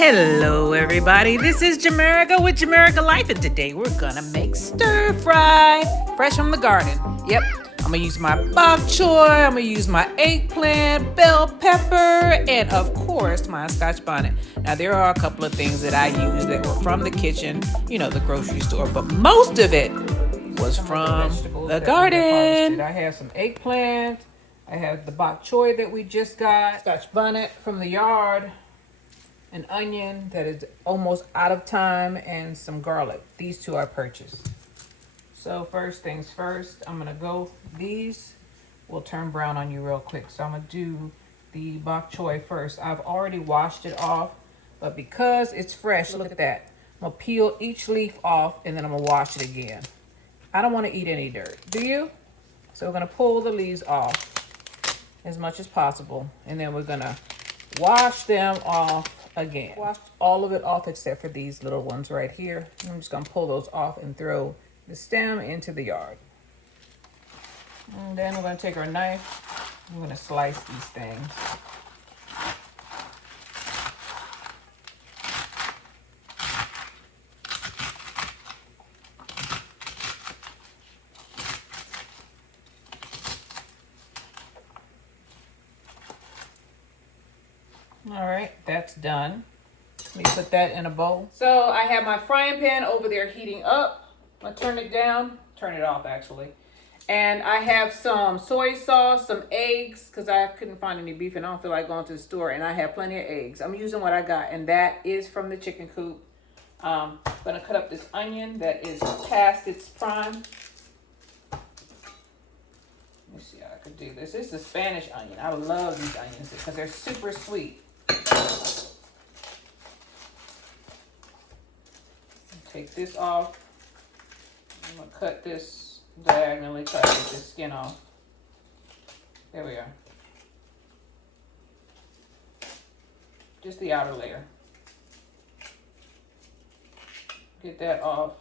Hello everybody, this is Jamerica with Jamerica Life, and today we're gonna make stir fry, fresh from the garden. Yep, I'm gonna use my bok choy, I'm gonna use my eggplant, bell pepper, and of course my scotch bonnet. Now there are a couple of things that I used that were from the kitchen, the grocery store, but most of it was from the garden. I have some eggplant, I have the bok choy that we just got, scotch bonnet from the yard, an onion that is almost out of time, and some garlic. These two I purchased. So first things first, I'm gonna go, these will turn brown on you real quick. So I'm gonna do the bok choy first. I've already washed it off, but because it's fresh, look at that. I'm gonna peel each leaf off and then I'm gonna wash it again. I don't wanna eat any dirt, do you? So we're gonna pull the leaves off as much as possible, and then we're gonna wash them off again. Washed all of it off except for these little ones right here. I'm just gonna pull those off and throw the stem into the yard. And then we're gonna take our knife, we're gonna slice these things. All right, that's done. Let me put that in a bowl. So I have my frying pan over there heating up. I'm gonna turn it down, turn it off actually. And I have some soy sauce, some eggs, because I couldn't find any beef and I don't feel like going to the store, and I have plenty of eggs. I'm using what I got, and that is from the chicken coop. I'm gonna cut up this onion that is past its prime. Let me see how I could do this. This is a Spanish onion. I love these onions because they're super sweet. Take this off. I'm gonna cut this diagonally, try to get this skin off. There we are. Just the outer layer. Get that off.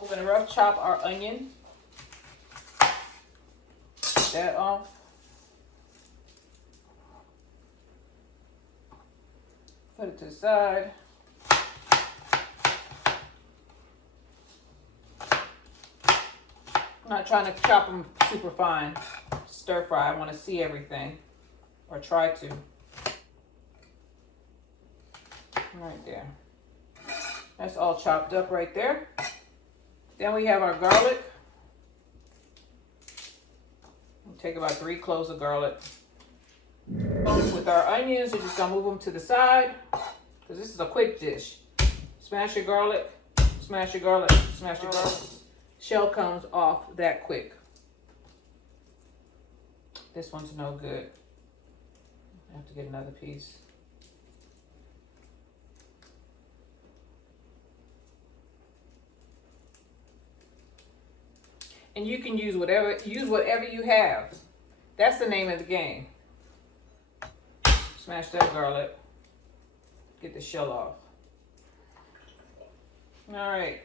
We're gonna rough chop our onion. Get that off. Put it to the side. I'm not trying to chop them super fine. Stir fry, I want to see everything, or try to. Right there. That's all chopped up right there. Then we have our garlic. We'll take about 3 cloves of garlic. With our onions, we're just gonna move them to the side because this is a quick dish. Smash your garlic, smash your garlic, smash your garlic. Shell comes off that quick. This one's no good. I have to get another piece. And you can use whatever you have. That's the name of the game. Smash that garlic. Get the shell off. All right.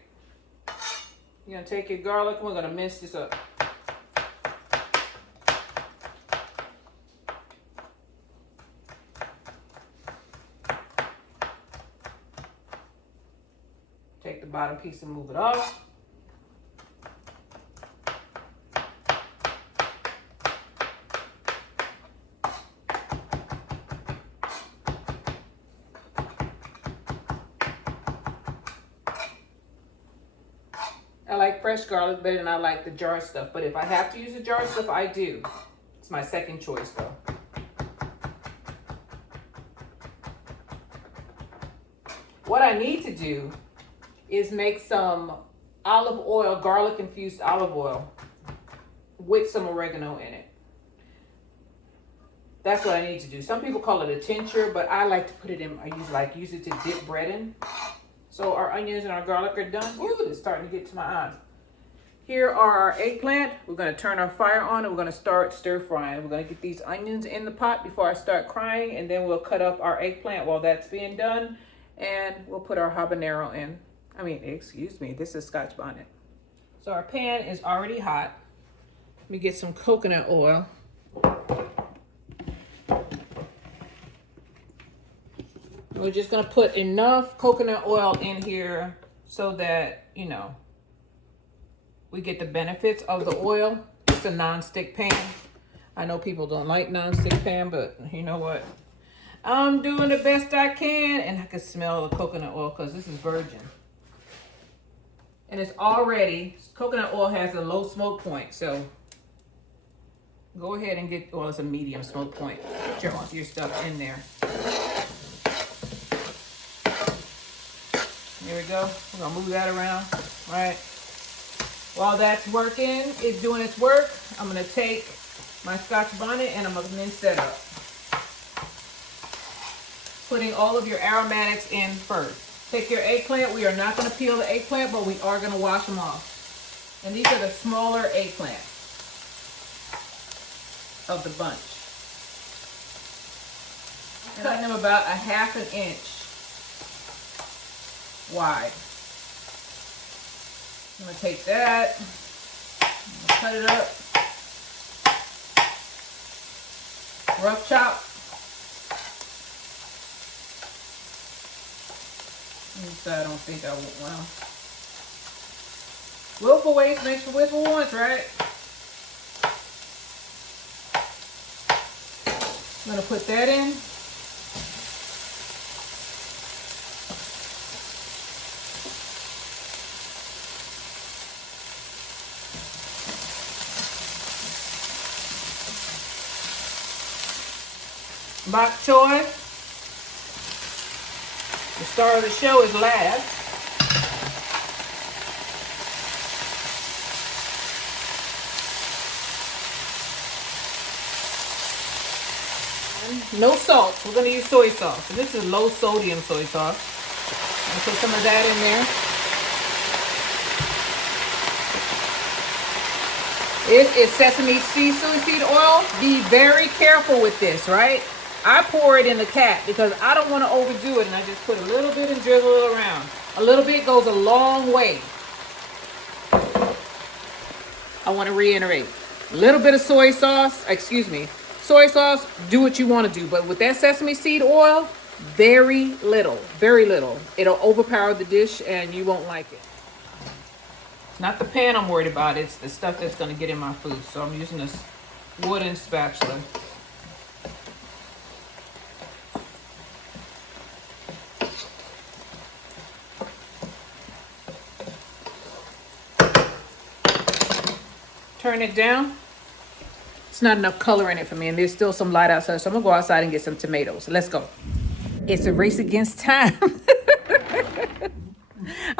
You're gonna take your garlic and we're gonna mince this up. Take the bottom piece and move it off. I like fresh garlic better than I like the jar stuff, but if I have to use the jar stuff, I do. It's my second choice though. What I need to do is make some olive oil, garlic infused olive oil with some oregano in it. That's what I need to do. Some people call it a tincture, but I like to put it in, I use it to dip bread in. So our onions and our garlic are done. Ooh, it's starting to get to my eyes. Here are our eggplant. We're gonna turn our fire on and we're gonna start stir frying. We're gonna get these onions in the pot before I start crying, and then we'll cut up our eggplant while that's being done, and we'll put our habanero in. Excuse me, this is scotch bonnet. So our pan is already hot. Let me get some coconut oil. We're just gonna put enough coconut oil in here so that, you know, we get the benefits of the oil. It's a non-stick pan. I know people don't like non-stick pan, but you know what? I'm doing the best I can, and I can smell the coconut oil because this is virgin. And it's already, coconut oil has a low smoke point, so go ahead and get, well, it's a medium smoke point. Get your stuff in there. Here we go. We're gonna move that around, right? While that's working, it's doing its work, I'm gonna take my Scotch bonnet and I'm gonna mince that up. Putting all of your aromatics in first. Take your eggplant. We are not gonna peel the eggplant, but we are gonna wash them off. And these are the smaller eggplants of the bunch. Cutting them about a ½ inch wide. I'm gonna take that, cut it up, rough chop. I don't think I want, well, willful waste makes for wishful wants, right? I'm gonna put that in. Bok choy. The star of the show is last. No salt. We're going to use soy sauce. And this is low sodium soy sauce. I'm going to put some of that in there. This is sesame seed oil. Be very careful with this, right? I pour it in the cap because I don't want to overdo it, and I just put a little bit and drizzle it around. A little bit goes a long way. I want to reiterate. A little bit of soy sauce, soy sauce, do what you want to do. But with that sesame seed oil, very little, very little. It'll overpower the dish and you won't like it. It's not the pan I'm worried about, it's the stuff that's going to get in my food. So I'm using this wooden spatula. Turn it down. It's not enough color in it for me, and there's still some light outside, so I'm gonna go outside and get some tomatoes. Let's go. It's a race against time.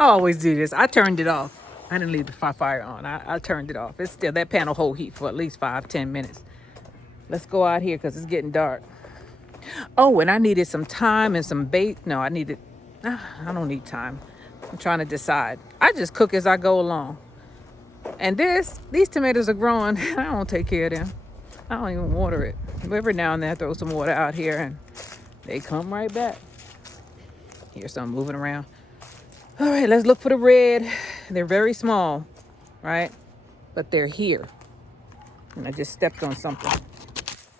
I always do this. I turned it off. I didn't leave the fire on. I turned it off. It's still, that pan will hold heat for at least 5-10 minutes. Let's go out here because it's getting dark. Oh, and I needed some thyme and some bait. No, I don't need thyme. I'm trying to decide. I just cook as I go along. And these tomatoes are growing. I don't take care of them. I don't even water it. Every now and then I throw some water out here and they come right back. Here's some moving around. All right, let's look for the red. They're very small, right? But they're here. And I just stepped on something.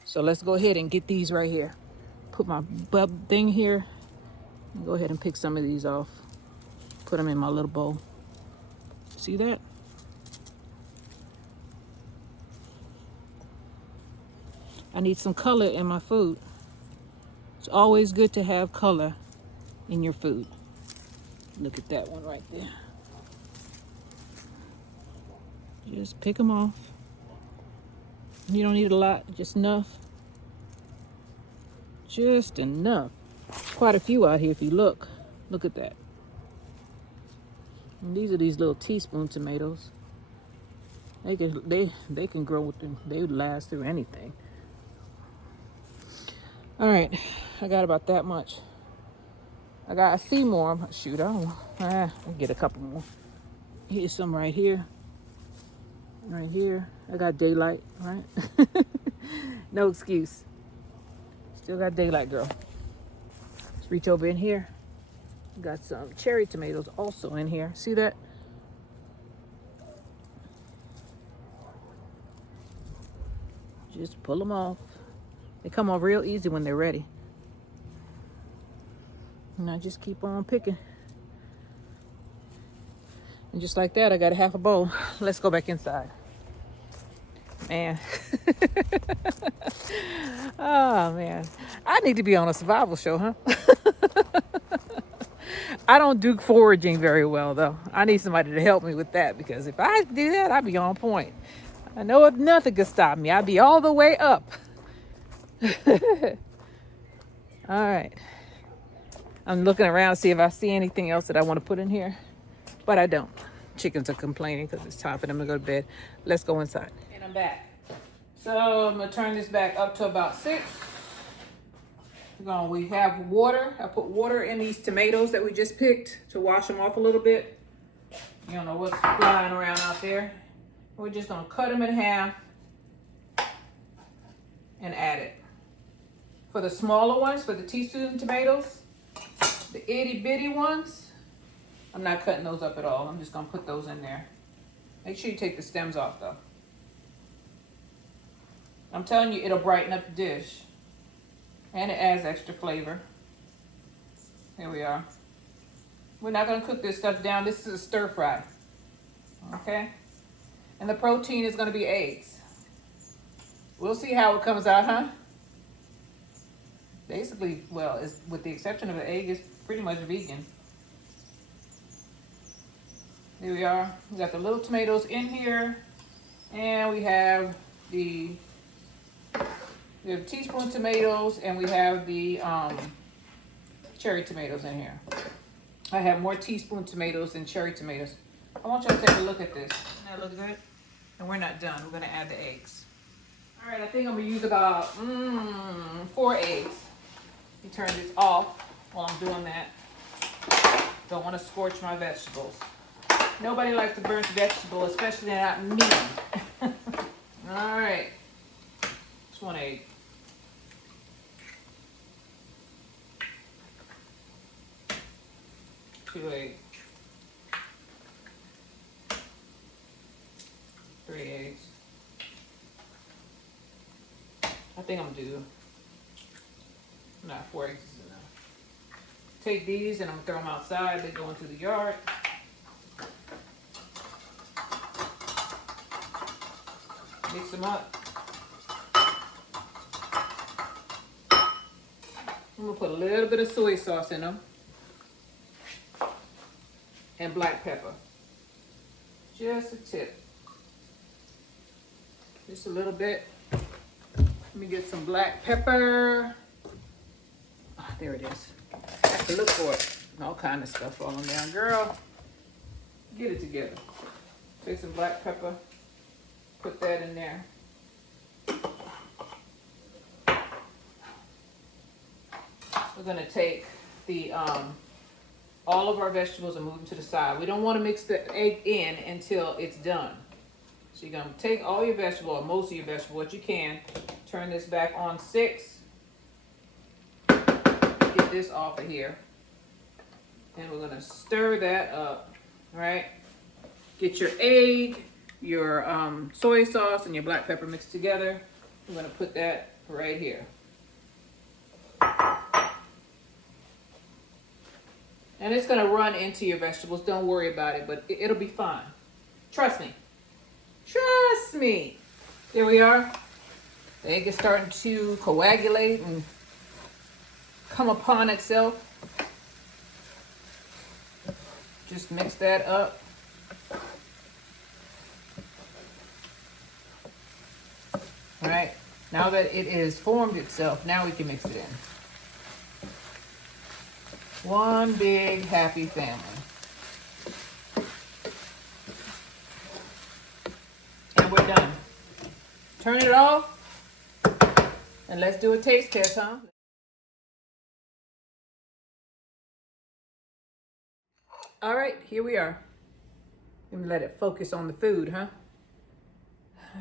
So let's go ahead and get these right here. Put my bub thing here. Go ahead and pick some of these off. Put them in my little bowl. See that? I need some color in my food. It's always good to have color in your food. Look at that one right there. Just pick them off. You don't need a lot, just enough. Just enough. Quite a few out here if you look. Look at that. And these are these little teaspoon tomatoes. They can grow with them. They would last through anything. All right, I got about that much. I see more. Shoot, I'll get a couple more. Here's some right here. Right here. I got daylight, right? No excuse. Still got daylight, girl. Let's reach over in here. Got some cherry tomatoes also in here. See that? Just pull them off. They come off real easy when they're ready. And I just keep on picking. And just like that, I got a half a bowl. Let's go back inside. Man. Oh, man. I need to be on a survival show, huh? I don't do foraging very well, though. I need somebody to help me with that, because if I do that, I'd be on point. I know if nothing could stop me, I'd be all the way up. All right. I'm looking around to see if I see anything else that I want to put in here, but I don't. Chickens are complaining because it's time for them to go to bed. Let's go inside. And I'm back. So I'm gonna turn this back up to about 6. We have water. I put water in these tomatoes that we just picked to wash them off a little bit. You don't know what's flying around out there. We're just gonna cut them in half and add it. For the smaller ones, for the teaspoon tomatoes, the itty bitty ones, I'm not cutting those up at all. I'm just gonna put those in there. Make sure you take the stems off though. I'm telling you, it'll brighten up the dish. And it adds extra flavor. Here we are. We're not gonna cook this stuff down. This is a stir fry. Okay? And the protein is gonna be eggs. We'll see how it comes out, huh? Basically, well, it's, with the exception of the egg, it's pretty much vegan. Here we are. We got the little tomatoes in here. And we have the teaspoon tomatoes, and we have the cherry tomatoes in here. I have more teaspoon tomatoes than cherry tomatoes. I want y'all to take a look at this. Doesn't that look good? And we're not done. We're gonna add the eggs. All right, I think I'm gonna use about 4 eggs. You turn this off while I'm doing that. Don't want to scorch my vegetables. Nobody likes to burn vegetable, especially not me. All right, just 1 egg. 2 eggs. 3 eggs. I think I'm gonna do, 4 eggs is enough. Take these and I'm gonna throw them outside. They go into the yard. Mix them up. I'm gonna put a little bit of soy sauce in them. And black pepper. Just a tip. Just a little bit. Let me get some black pepper. Oh, there it is. I have to look for it. All kind of stuff falling down. Girl, get it together. Take some black pepper. Put that in there. We're gonna take the all of our vegetables and move them to the side. We don't want to mix the egg in until it's done. So you're gonna take all your vegetable, or most of your vegetable, what you can. Turn this back on 6. Get this off of here. And we're gonna stir that up, right? Get your egg, your soy sauce, and your black pepper mixed together. We're gonna put that right here. And it's gonna run into your vegetables. Don't worry about it, but it'll be fine. Trust me. Trust me. There we are. The egg is starting to coagulate and come upon itself. Just mix that up. All right. Now that it has formed itself, now we can mix it in. One big happy family. And we're done. Turn it off. And let's do a taste test, huh? All right, here we are. Let me let it focus on the food, huh?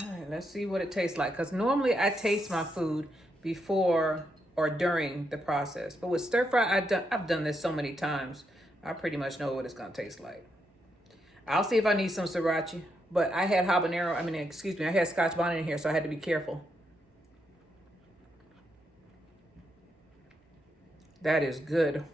All right, let's see what it tastes like. Because normally I taste my food before or during the process. But with stir fry, I've done this so many times. I pretty much know what it's gonna taste like. I'll see if I need some sriracha. But I had habanero, I had Scotch bonnet in here, so I had to be careful. That is good.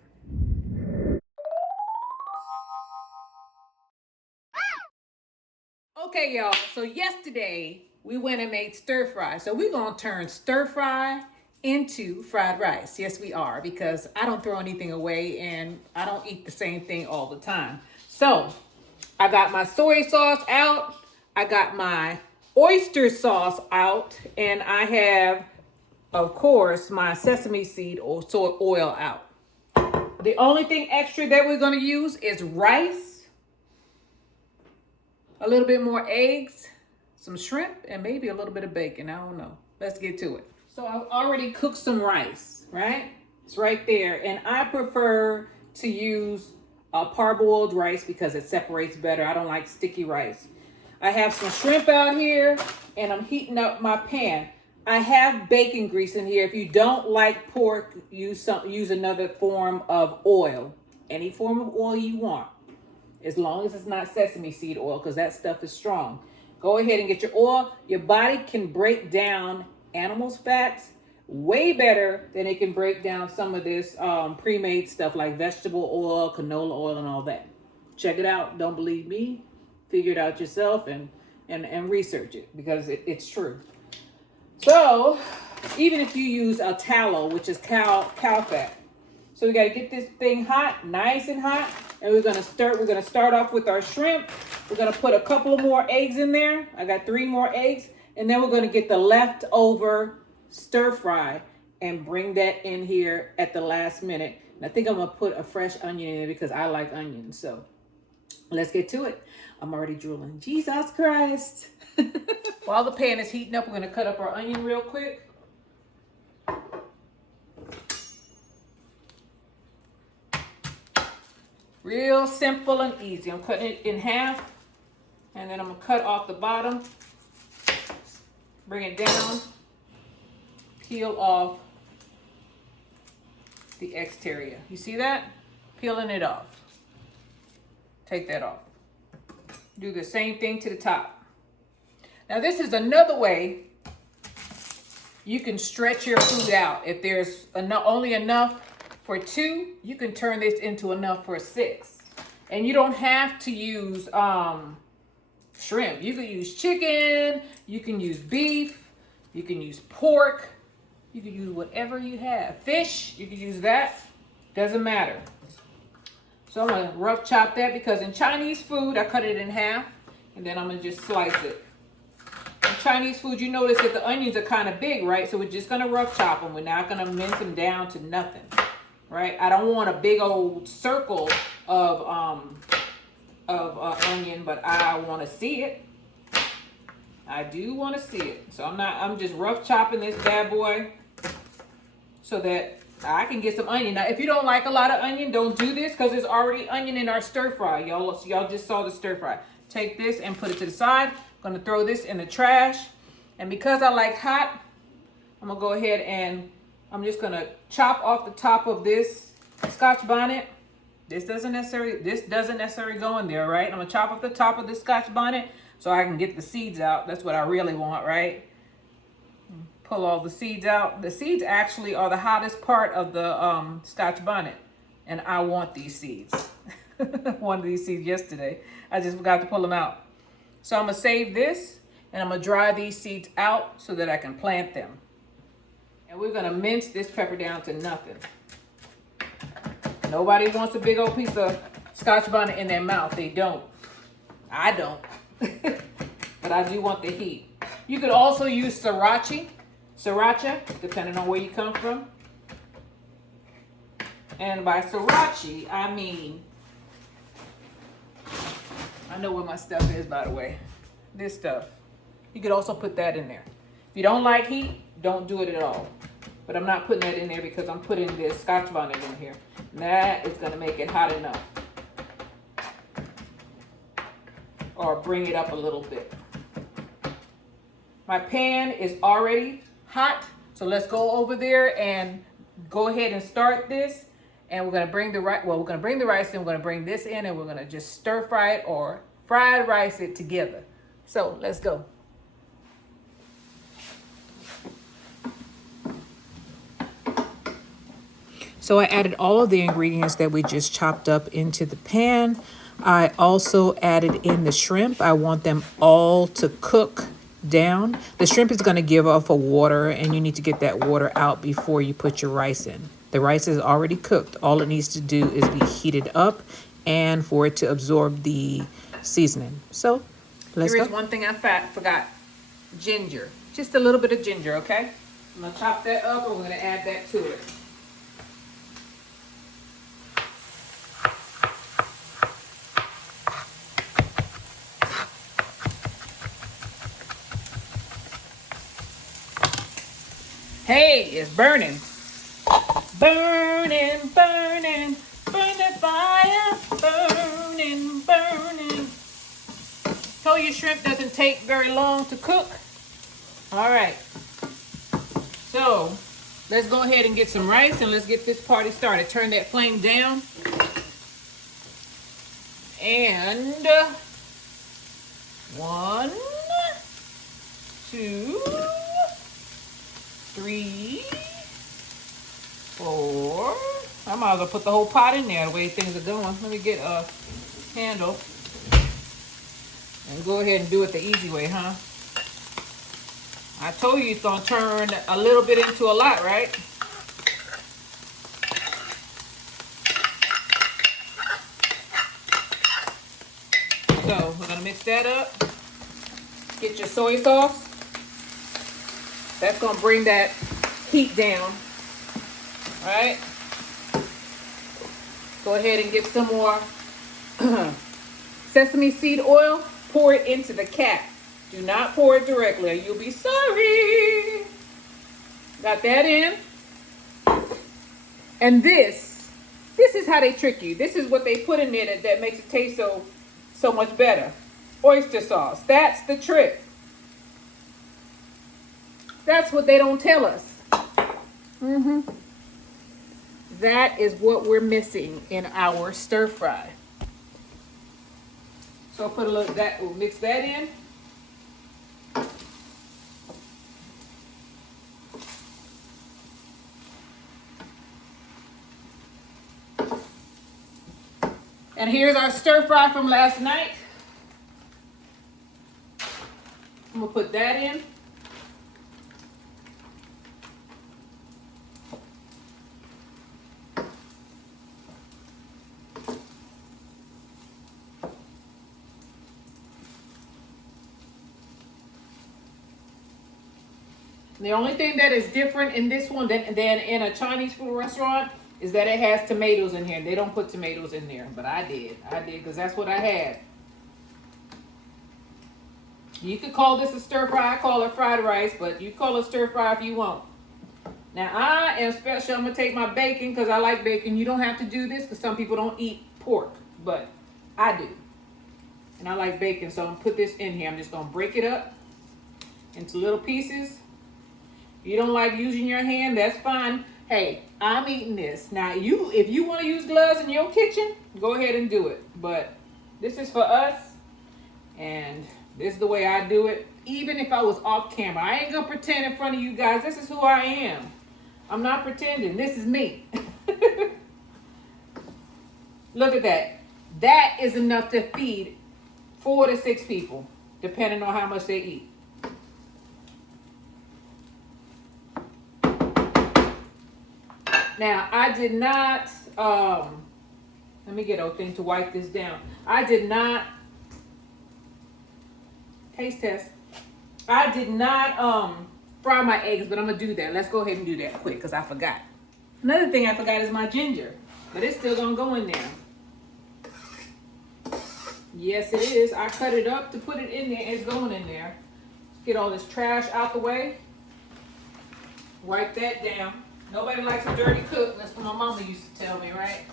Okay, y'all. So yesterday we went and made stir fry. So we're gonna turn stir fry into fried rice. Yes, we are, because I don't throw anything away and I don't eat the same thing all the time. So I got my soy sauce out, I got my oyster sauce out, and I have, of course, my sesame seed or soy oil out. The only thing extra that we're gonna use is rice, a little bit more eggs, some shrimp, and maybe a little bit of bacon. I don't know. Let's get to it. So I've already cooked some rice, right? It's right there. And I prefer to use parboiled rice because it separates better. I don't like sticky rice. I have some shrimp out here and I'm heating up my pan. I have bacon grease in here. If you don't like pork, use another form of oil. Any form of oil you want, as long as it's not sesame seed oil, because that stuff is strong. Go ahead and get your oil. Your body can break down animals' fats way better than it can break down some of this pre-made stuff like vegetable oil, canola oil, and all that. Check it out. Don't believe me? Figure it out yourself and research it, because it's true. So even if you use a tallow, which is cow fat. So we got to get this thing hot, nice and hot. And we're gonna start off with our shrimp. We're gonna put a couple more eggs in there. I got 3 more eggs. And then we're gonna get the leftover stir fry and bring that in here at the last minute. And I think I'm gonna put a fresh onion in it because I like onions. So let's get to it. I'm already drooling. Jesus Christ. While the pan is heating up, we're gonna cut up our onion real quick. Real simple and easy. I'm cutting it in half, and then I'm gonna cut off the bottom, bring it down, peel off the exterior. You see that? Peeling it off. Take that off. Do the same thing to the top. Now this is another way you can stretch your food out. If there's only enough for 2, you can turn this into enough for 6. And you don't have to use shrimp. You can use chicken, you can use beef, you can use pork, you can use whatever you have. Fish, you can use that. Doesn't matter. So I'm gonna rough chop that, because in Chinese food, I cut it in half and then I'm gonna just slice it. In Chinese food, you notice that the onions are kind of big, right? So we're just gonna rough chop them. We're not gonna mince them down to nothing. Right? I don't want a big old circle of onion, but I want to see it. I do want to see it. So I'm just rough chopping this bad boy so that I can get some onion. Now, if you don't like a lot of onion, don't do this, because there's already onion in our stir fry. Y'all just saw the stir fry. Take this and put it to the side. I'm going to throw this in the trash. And because I like hot, I'm going to go ahead and I'm just gonna chop off the top of this Scotch bonnet. This doesn't necessarily go in there, right? I'm gonna chop off the top of this Scotch bonnet so I can get the seeds out. That's what I really want, right? Pull all the seeds out. The seeds actually are the hottest part of the Scotch bonnet, and I want these seeds. Wanted these seeds yesterday. I just forgot to pull them out. So I'm gonna save this, and I'm gonna dry these seeds out so that I can plant them. And we're gonna mince this pepper down to nothing. Nobody wants a big old piece of Scotch bonnet in their mouth. They don't. I don't. But I do want the heat. You could also use sriracha, depending on where you come from. And by sriracha, I mean, I know where my stuff is, by the way. This stuff. You could also put that in there. If you don't like heat, don't do it at all. But I'm not putting that in there because I'm putting this Scotch bonnet in here. And that is going to make it hot enough. Or bring it up a little bit. My pan is already hot. So let's go over there and go ahead and start this. And we're going to bring the rice. Well, we're going to bring the rice in. We're going to bring this in, and we're going to just stir fry it or fried rice it together. So let's go. So I added all of the ingredients that we just chopped up into the pan. I also added in the shrimp. I want them all to cook down. The shrimp is going to give off a water, and you need to get that water out before you put your rice in. The rice is already cooked. All it needs to do is be heated up and for it to absorb the seasoning. So let's go. Here is one thing I forgot. Ginger. Just a little bit of ginger, okay? I'm going to chop that up and we're going to add that to it. Hey, it's burning. Burning, burning, burning fire, burning, burning. Told you shrimp doesn't take very long to cook. All right. So let's go ahead and get some rice and let's get this party started. Turn that flame down. And 1, 2, 3, 4. I might as well put the whole pot in there the way things are going. Let me get a handle and go ahead and do it the easy way, huh? I told you it's gonna turn a little bit into a lot, right? So we're gonna mix that up. Get your soy sauce. That's gonna bring that heat down. All right. Go ahead and get some more sesame seed oil. Pour it into the cap. Do not pour it directly or you'll be sorry. Got that in. And this is how they trick you. This is what they put in there that makes it taste so much better. Oyster sauce. That's the trick. That's what they don't tell us. That is what we're missing in our stir fry. So put a little that. We'll mix that in. And here's our stir fry from last night. I'm gonna put that in. The only thing that is different in this one than in a Chinese food restaurant is that it has tomatoes in here. They don't put tomatoes in there, but I did. I did because that's what I had. You could call this a stir fry. I call it fried rice, but you call it stir fry if you want. Now I am special. I'm going to take my bacon because I like bacon. You don't have to do this because some people don't eat pork, but I do. And I like bacon, so I'm going to put this in here. I'm just going to break it up into little pieces. You don't like using your hand, that's fine. Hey, I'm eating this. Now, if you want to use gloves in your kitchen, go ahead and do it. But this is for us, and this is the way I do it. Even if I was off camera, I ain't gonna pretend in front of you guys. This is who I am. I'm not pretending. This is me. Look at that. That is enough to feed 4 to 6 people, depending on how much they eat. Now, I did not, let me get a thing to wipe this down. I did not, taste test. I did not fry my eggs, but I'm going to do that. Let's go ahead and do that quick because I forgot. Another thing I forgot is my ginger, but it's still going to go in there. Yes, it is. I cut it up to put it in there. It's going in there. Let's get all this trash out the way. Wipe that down. Nobody likes a dirty cook. That's what my mama used to tell me, right?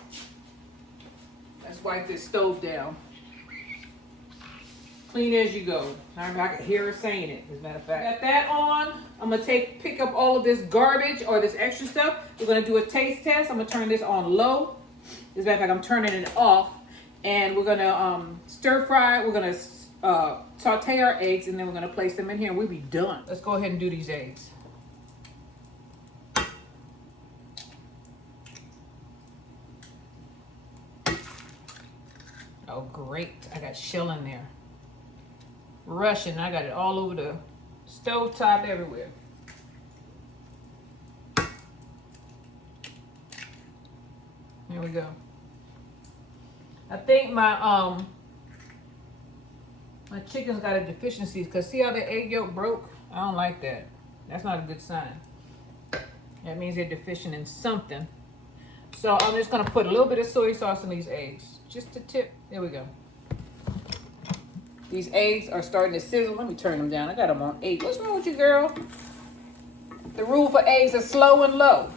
Let's wipe this stove down. Clean as you go. I can hear her saying it, as a matter of fact. Got that on. I'm going to pick up all of this garbage or this extra stuff. We're going to do a taste test. I'm going to turn this on low. As a matter of fact, I'm turning it off. And we're going to stir fry. We're going to saute our eggs, and then we're going to place them in here, and we'll be done. Let's go ahead and do these eggs. Oh, great. I got shell in there. Russian. I got it all over the stove top everywhere. Here we go. I think my chicken's got a deficiency because see how the egg yolk broke? I don't like that. That's not a good sign. That means they're deficient in something. So I'm just gonna put a little bit of soy sauce in these eggs. Just a tip. There we go. These eggs are starting to sizzle. Let me turn them down. I got them on 8. What's wrong with you, girl? The rule for eggs is slow and low.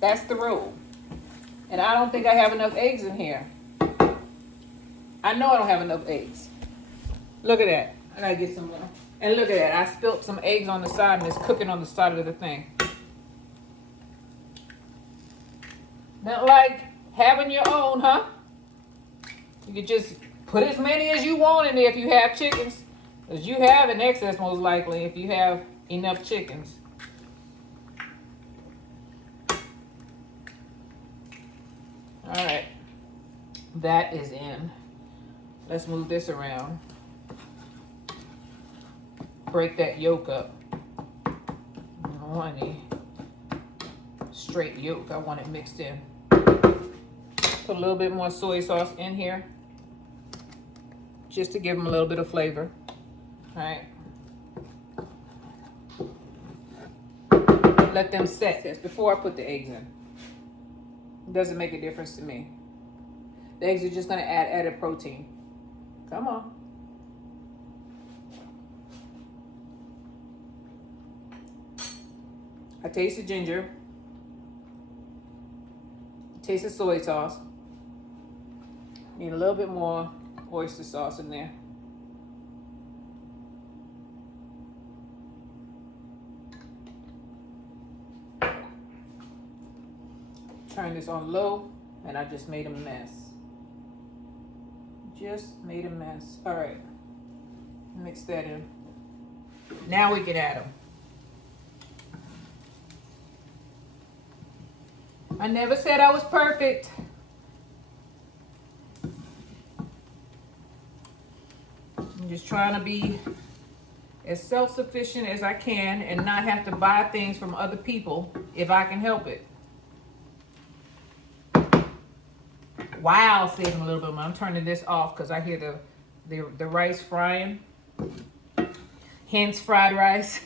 That's the rule. And I don't think I have enough eggs in here. I know I don't have enough eggs. Look at that. I gotta get some more. And look at that. I spilled some eggs on the side and it's cooking on the side of the thing. Not like having your own, huh? You could just put as many as you want in there if you have chickens. Because you have an excess most likely if you have enough chickens. All right. That is in. Let's move this around. Break that yolk up. I don't want any straight yolk. I want it mixed in. Put a little bit more soy sauce in here just to give them a little bit of flavor. All right. Let them set before I put the eggs in. It doesn't make a difference to me. The eggs are just going to add added protein. Come on. I taste the ginger. Taste the soy sauce. Need a little bit more oyster sauce in there. Turn this on low, and I just made a mess. Just made a mess. All right, mix that in. Now we can add them. I never said I was perfect. I'm just trying to be as self-sufficient as I can and not have to buy things from other people if I can help it. Wow, saving a little bit more. I'm turning this off because I hear the rice frying. Hence fried rice.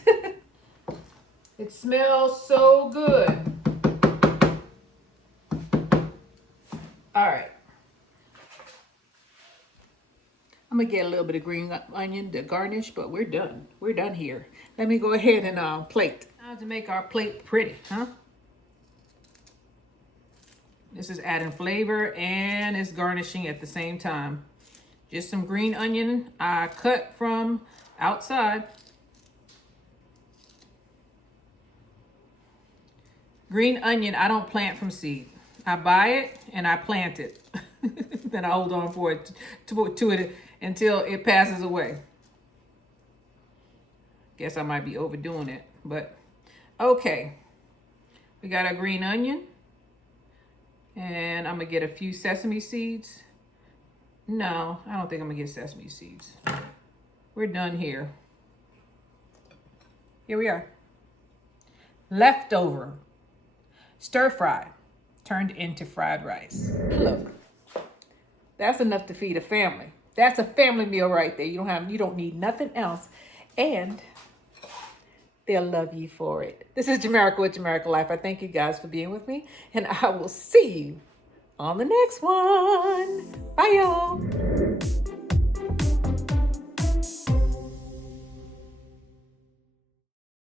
It smells so good. All right. I'm gonna get a little bit of green onion to garnish, but we're done. We're done here. Let me go ahead and plate. Now to make our plate pretty, huh? This is adding flavor and it's garnishing at the same time. Just some green onion I cut from outside. Green onion I don't plant from seed. I buy it and I plant it. Then I hold on for it to it until it passes away. Guess I might be overdoing it, but okay. We got our green onion. And I'm gonna get a few sesame seeds. No, I don't think I'm gonna get sesame seeds. We're done here. Here we are. Leftover stir fry turned into fried rice. Look, that's enough to feed a family. That's a family meal right there. You don't need nothing else. And they'll love you for it. This is Jamerica with Jamerica Life. I thank you guys for being with me, and I will see you on the next one. Bye, y'all.